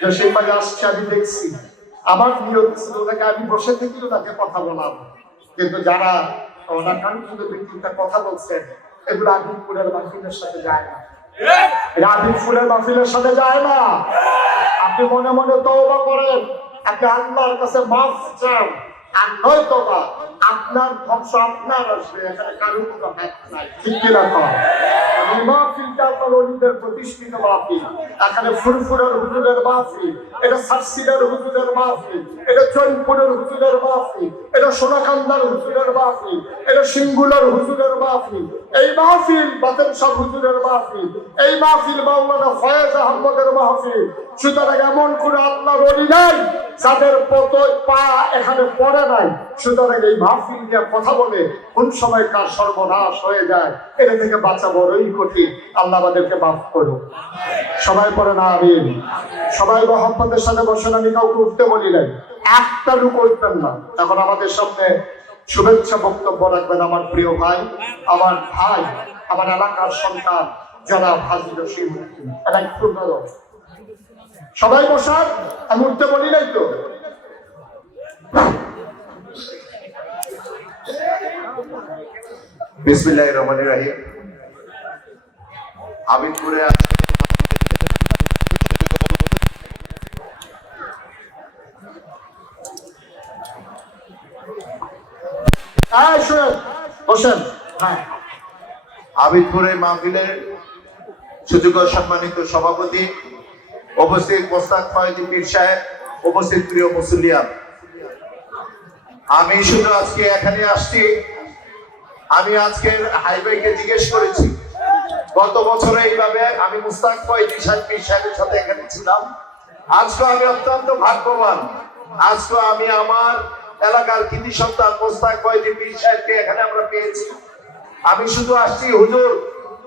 জসিম ভাই আসছে, আমি দেখছি, আমার নিয়ত ছিল ওনাকে আমি বসে থেকে ওনাকে কথা বলাবো, কিন্তু যারা অনাকাঙ্ক্ষিত ব্যক্তিটা কথা বলছেন, এগুলো আদিমপুরের মাহফিলের সাথে যায় না, আদিমপুরের মাহফিলের সাথে যায় না। আপনি মনে মনে তওবা করেন, আপনি আল্লাহর কাছে মাফ চান, আর নয়তো বা আপনার ধ্বংস আপনার আসবে, এখানে কারোর কোনো হাত নাই। ঠিক কিনা কর? এই মাহফিলটা আপনার অলিদের প্রতিষ্ঠিত মাহফিল। এখানে ফুরফুরের হুজুরের মাহফিল, এটা সার্সিলের হুজুরের মাহফিল, এটা জয়পুরের হুজুরের মাহফিল, এটা সোনাকান্দার হুজুরের মাহফিল, এটা সিঙ্গুলার হুজুরের মাহফিল। এই মাহফিল বাতেন শাহ হুজুরের মাহফিল, এই মাহফিল মাওলানা ফয়েজ আহমদের মাহফিল। সুতরাং এমন করে আল্লাহর ওলি নাই যাদের পা এখানে পড়ে নাই। সুতরাং এই মাহফিল নিয়ে কথা বলে কোন সময় কার সর্বনাশ হয়ে যায়, এটা থেকে বাঁচা বড়ই কঠিন। আল্লাহ আমাদেরকে মাফ করুন। সবাই পড়ে না আমিন। সবাই মহব্বতের সাথে বসেন, আমি কাউকে উঠতে বলি নাই, একটা লোক উঠবেন না। এখন আমাদের সামনে শুভেচ্ছা বক্তব্য রাখবেন আমার প্রিয় ভাই, আমার ভাই, আমার এলাকার সন্তান যারা হাজী জসিম। এটা একটু ধরো, সবাই বসার, আমি উঠতে বলি নাই তো। বিসমিল্লাহির রহমানির রহিম। আবিদপুরে বসেন। হ্যাঁ, আবিদপুরে মাহফিলের সুযোগ্য সম্মানিত সভাপতি, উপস্থিত মোস্তাক ফয়েজি পীর সাহেব, উপস্থিত প্রিয় মুসল্লিয়ান, আমি শুধু আজকে এখানে আসছি। আমি আজকের হাইওয়েকে জিজ্ঞেস করেছি, গত বছরে এইভাবে আমি মুস্তাক ফয়েজি সাহেব পীর সাহেবের সাথে এখানে ছিলাম। আজকে আমি অত্যন্ত ভাগ্যবান, আজকে আমি আমার এলাকার কৃতি সন্তান মোস্তাক ফয়েজি পীর সাহেবকে এখানে আমরা পেয়েছি। আমি শুধু আসছি হুজুর,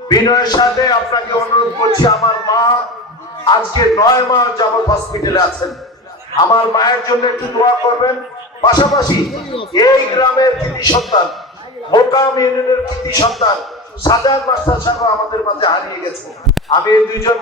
বিনয়ের সাথে আপনাকে অনুরোধ করছি, আমার মা আজকে 9 মাস যাবত হসপিটালে আছেন, আমার মায়ের জন্য একটু দোয়া করবেন। পাশাপাশি এই গ্রামের কৃতি সন্তান, মোকাম ইউনিয়নের কৃতি সন্তান সাজাদ মাস্টার সাহেব আমাদের মাঝে হারিয়ে গেছে। আমি এই দুইজন